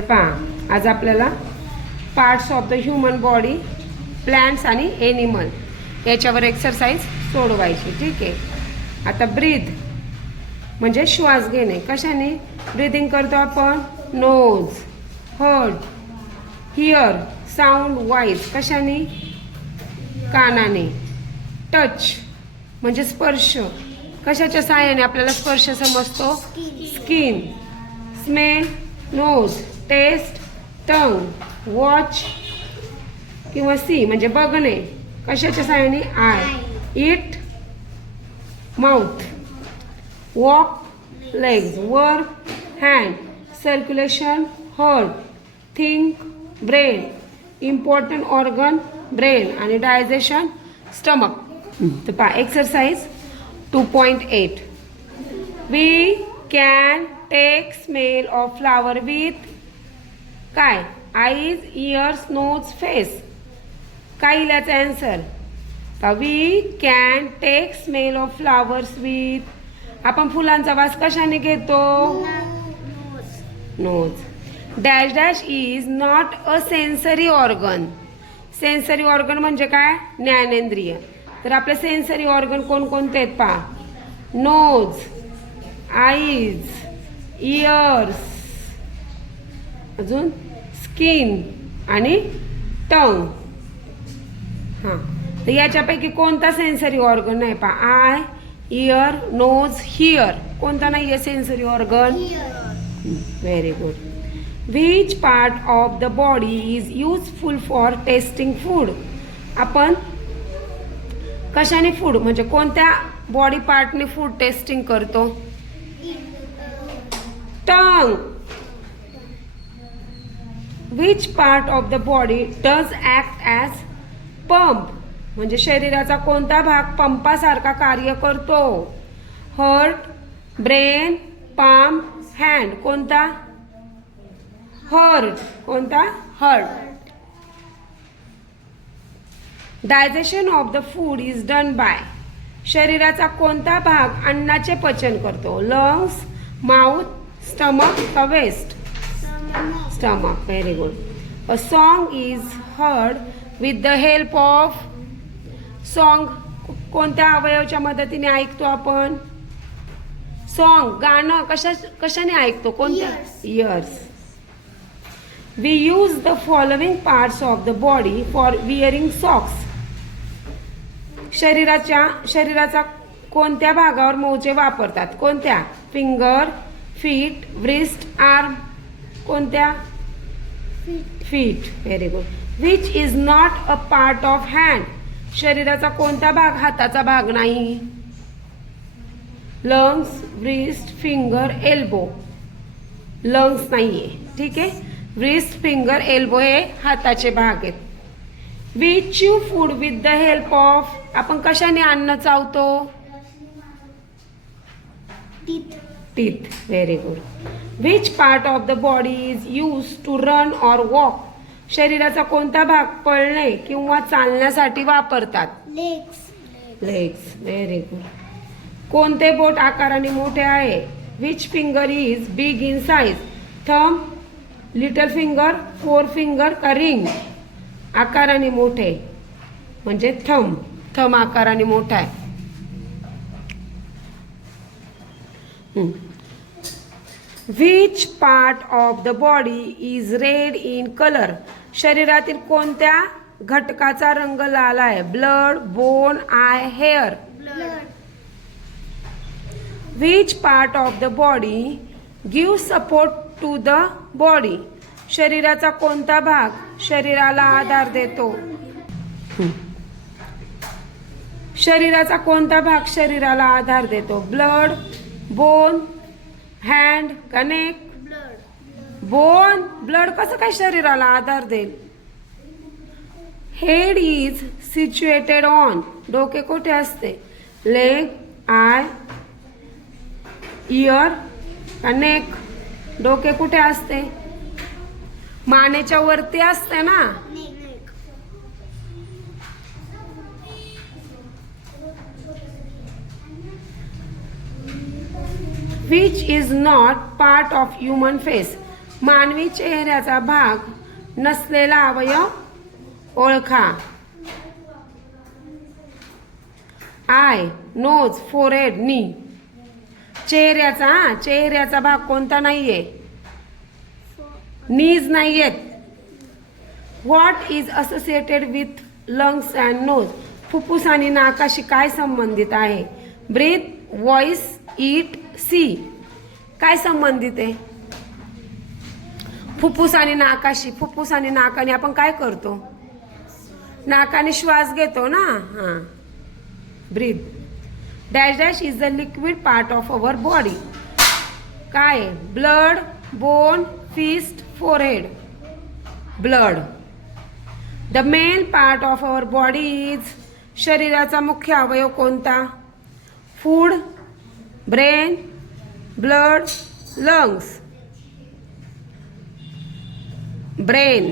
पहा आज आपल्याला parts of the human body, plants आणि एनिमल याच्यावर एक्सरसाइज सोडवायची. ठीक आहे. आता ब्रीथ म्हणजे श्वास घेणे. कशाने ब्रीदिंग करतो आपण? Nose. Hurt, hear sound wise कशाने? कानाने. टच म्हणजे स्पर्श. कशाच्या सहाय्याने आपल्याला स्पर्श समजतो? Skin. Smell nose. Taste tongue. Watch किंवा सी म्हणजे बघणे. कशाच्या सहाय्याने? Eye. Eat mouth. Walk legs. Work hand. Circulation heart. Think brain. Important organ brain आणि डायजेशन स्टमक. तर पहा exercise 2.8. We can take smell of flower with काय? Eyes, ears, nose, face. काय इल्याचा answer? We can take smell of flowers with. आपण फुलांचा वास कशाने घेतो? Nose. Dash dash is not a sensory organ. Sensory organ म्हणजे काय? ज्ञानेंद्रिय. तर आपले सेन्सरी ऑर्गन कोणकोणते आहेत पहा? नोज, आईज, इयर्स, अजून स्किन आणि टंग. हां, तर याच्यापैकी कोणता सेन्सरी ऑर्गन नाही पहा? Eye, ear, nose, hear. कोणता नाही आहे sensory organ? Very good. Which part of the body is useful for testing food. आपण कशाने फूड म्हणजे कोणत्या बॉडी पार्टने फूड टेस्टिंग करतो? Tongue. Which part of the body does act as pump म्हणजे शरीराचा कोणता भाग पंपासारखा कार्य करतो? Heart, brain, palm, hand. कोणता? हार्ट. कोणता? Heart. Digestion of the food is done by. शरीराचा कोणता भाग अन्नाचे पचन करतो? लंग्स, माउथ, स्टमक का waist? Stomach. Very good. A song is heard with the help of. Song कोणत्या अवयवाच्या मदतीने ऐकतो आपण? सॉन्ग गाणं कशाने ऐकतो? कोणत्या? Years. We use the following parts of the body for wearing socks. शरीराचा कोणत्या भागावर मोजे वापरतात? कोणत्या? Finger, feet, wrist, arm. कोणत्या? Feet. Very good. Which is not a part of hand. शरीराचा कोणता भाग हाताचा भाग नाही? Lungs, wrist, finger, elbow. Lungs नाहीये. ठीक आहे. व्रिस्ट, फिंगर, एल्बो हे हाताचे भाग आहेत. We chew food with the help of. आपण कशाने अन्न चावतो? Teeth. Very good. Which part of the body is use to run or walk. शरीराचा कोणता भाग पळणे किंवा चालण्यासाठी वापरतात? लेग्स. Very good. कोणते बोट आकाराने मोठे आहे? Which finger is big in size. Thumb, little finger, four finger का रिंग. आकाराने मोठे म्हणजे थंब. थंब आकाराने मोठा आहे. Which part of the body is red in colour. शरीरातील कोणत्या घटकाचा रंग लाल आहे? Blood, bone, eye, hair. Which part of the body give support to the body. शरीराचा कोणता भाग शरीराला आधार देतो? शरीराचा कोणता भाग शरीराला आधार देतो? ब्लड, बोन, हँड का नेक? बोन. ब्लड कसं काय शरीराला आधार देईल? Head is situated on. डोके कुठे असते? लेग, आय, इयर का नेक? डोके कुठे असते? मानेच्या वरती असते ना. which is not part of human face. मानवी चेहऱ्याचा भाग नसलेला अवयव ओळखा. आय, नोज, फोरहेड, नी. चेहऱ्याचा भाग कोणता नाहीये? नीज नाहीयेत. What is associated with lungs and nose? फुफ्फुस आणि नाकाशी काय संबंधित आहे? Breath, voice, eat, see. काय संबंधित आहे? फुफ्फुस आणि नाकाशी. फुफ्फुस आणि नाकाने आपण काय करतो? नाकाने श्वास घेतो ना. हां, breath. Dash dash is the liquid part of our body. काय? Blood, bone, fist, forehead. Blood. The main part of our body is. शरीराचा मुख्य अवयव कोणता? Food, brain, blood, lungs. Brain.